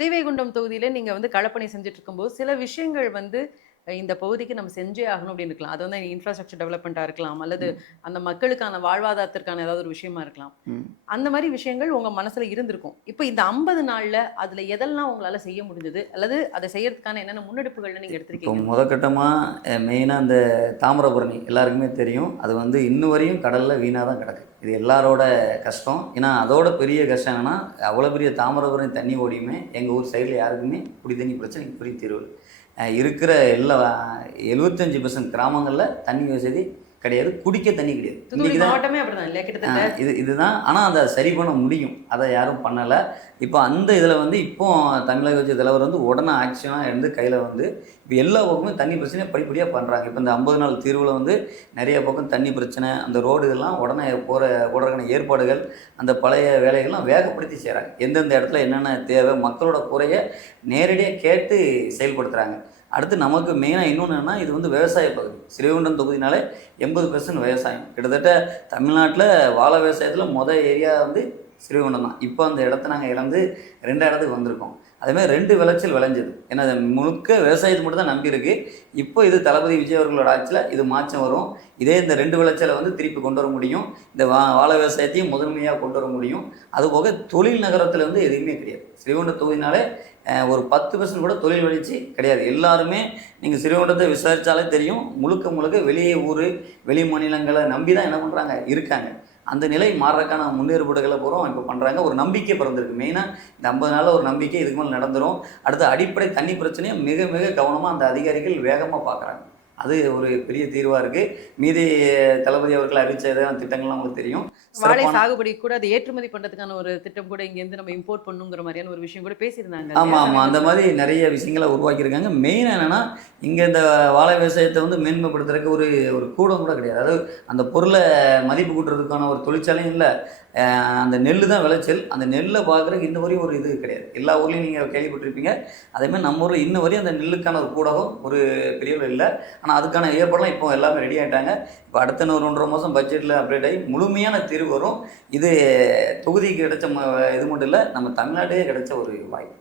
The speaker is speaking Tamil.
ஸ்ரீவைகுண்டம் தொகுதியில நீங்க வந்து களப்பணி செஞ்சுட்டு இருக்கும்போது, சில விஷயங்கள் வந்து இந்த பகுதிக்கு நம்ம செஞ்சே ஆகணும் அப்படின்னு இருக்கலாம். அது வந்து இன்ஃப்ராஸ்ட்ரக்சர் டெவலப்மெண்ட்டா இருக்கலாம். அல்லது ம். அந்த மக்களுக்கான வாழ்வாதாரத்திற்கான ஏதாவது ஒரு விஷயமா இருக்கலாம். ம். அந்த மாரி விஷயங்கள் உங்க மனசுல இருந்திருக்கும். இப்ப இந்த 50 நாள்ல அதுல எதெல்லாம் உங்களால செய்ய முடிஞ்சது? அல்லது அத செய்யறதுக்கான என்னென்ன முன்னெடுப்புகள்லாம் நீங்க இப்போ எடுத்திருக்கீங்க? முதற்கட்டமா மெயினா அந்த தாமிரபரணி எல்லாருக்குமே தெரியும். அது வந்து இன்ன வரையும் கடல்ல வீணா தான் கிடக்கு. இது எல்லாரோட கஷ்டம். ஏன்னா, அதோட பெரிய கஷ்டம் என்னன்னா, அவ்வளோ பெரிய தாமிரபரணி தண்ணி ஓடியுமே எங்க ஊர் சைடுல யாருக்குமே குடி தண்ணி பிரச்சனைக்கு பெரிய தீர்வு இல்ல. இருக்கிற எல்லா 75% கிராமங்கள்ல தண்ணி வசதி கிடையாது. குடிக்க தண்ணி கிடையாது. தூத்துக்குடி இன்னைக்கு தான் மாவட்டமே அப்படிதான் இல்லையா கிட்டத்தட்ட? இதுதான். ஆனா அத சரி பண்ண முடியும். அத யாரும் பண்ணல. இப்போ அந்த இதில வந்து இப்போ தமிழக கட்சி தலைவர் வந்து உடனே ஆக்ஷனா எடுத்து கையில வந்து இப்ப எல்லா பக்கமும் தண்ணி பிரச்சனைய படிப்படியா பண்றாங்க. இப்ப இந்த 50 நாள் தீர்வுல வந்து நெறைய பக்கம் தண்ணி பிரச்சனை, அந்த ரோடு இதெல்லாம் உடனே போடுறதுக்கான ஏற்பாடுகள், அந்த பழைய வேலைகள்லாம் வேகப்படுத்தி செய்றாங்க. எந்தெந்த இடத்துல என்னென்ன தேவை, மக்களோட குறைய நேரடியா கேட்டு செயல்படுத்துறாங்க. அடுத்து நமக்கு மெயினா இன்னொன்னு என்னன்னா, இது வந்து விவசாய பகுதி. ஸ்ரீவைகுண்டம் தொகுதினாலே 80% விவசாயம். கிட்டத்தட்ட தமிழ்நாட்ல வாழை விவசாயத்தில ஏரியா வந்து ஸ்ரீவைகுண்டம் தான். இப்போ அந்த இடத்த நாங்க இழந்து 2 இடத்துக்கு வந்திருக்கோம். அதேமாரி 2 விளைச்சல் விளைஞ்சது. ஏன்னா அது முழுக்க விவசாயத்த மட்டும் தான் நம்பி இருக்கு. இப்போ இது தளபதி விஜய் அவர்களோட ஆட்சியில இது மாற்றம் வரும். இதே இந்த 2 விளைச்சல வந்து திருப்பி கொண்டு வர முடியும். இந்த வாழை விவசாயத்தையும் முதன்மையா கொண்டு வர முடியும். அதுபோக தொழில் நகரத்தில வந்து எதுவுமே கிடையாது. ஸ்ரீவைகுண்டம் தொகுதினாலே ஒரு 10% கூட தொழில் வளர்ச்சி கிடையாது. எல்லாருமே நீங்க ஸ்ரீவைகுண்டத்த விசாரிச்சாலே தெரியும். முழுக்க முழுக்க வெளி மாநிலங்கள நம்பி தான் என்ன பண்றாங்க? இருக்காங்க. அந்த நிலை மாறுறதுக்கான முன்னேற்பாடுகள பூரா இப்போ பண்றாங்க. ஒரு நம்பிக்கை பிறந்திருக்கு. மெயினா இந்த 50 நாள்ல ஒரு நம்பிக்கை இதுக்கு மேல நடந்துரும். அடுத்து அடிப்படை தண்ணி பிரச்சனைய மிக மிக கவனமா அந்த அதிகாரிகள் வேகமா பார்க்குறாங்க. அது ஒரு பெரிய தீர்வா இருக்கு. மீதி தளபதி அவர்கள் அறிவிச்ச திட்டங்கள்லாம் உங்களுக்கு தெரியும். வாழை சிறப்பான சாகுபடி கூட அது ஏற்றுமதி பண்றதுக்கான ஒரு திட்டம் கூட இங்கேருந்து நம்ம இம்போர்ட் பண்ணணுங்கிற மாரியான ஒரு விஷயம் கூட பேசியிருந்தாங்க ஆமா, இல்லையா ஆமா. அந்த சமீபத்தில? மாரி நெறைய விஷயங்கள உருவாக்கியிருக்காங்க. மெயினா என்னன்னா, இங்க இந்த வாழை விவசாயத்த வந்து மேன்மைப்படுத்துறதுக்கு ஒரு ஒரு கூடம் கூட கிடையாது. அதாவது அந்த பொருள மதிப்பு கூட்டுறதுக்கான ஒரு தொழிற்சாலையும் இல்ல. அ அந்த நெல்லு தான் விளைச்சல். அந்த நெல்ல பார்க்குறதுக்கு இன்ன வரையும் ஒரு இது கிடையாது. எல்லா ஊர்லயும் நீங்க கேள்விப்பட்டிருப்பீங்க. அதேமாரி நம்ம ஊர்ல இன்ன வரையும் அந்த நெல்லுக்கான ஒரு கூடகம் ஒரு பெரிய அளவுல இல்ல. ஆனா அதுக்கான ஏற்பாடுலாம் இப்போ எல்லாமே ரெடி ஆயிட்டாங்க. இப்போ அடுத்த இன்னும் ஒரு 1 1/2 மாசம் பட்ஜெட்ல அப்டேட் ஆகி முழுமையான தீர்வு வரும். இது தொகுதிக்கு கிடைச்ச இது மட்டும் இல்ல, நம்ம தமிழ்நாட்டுக்கே கிடைச்ச ஒரு வாய்ப்பு.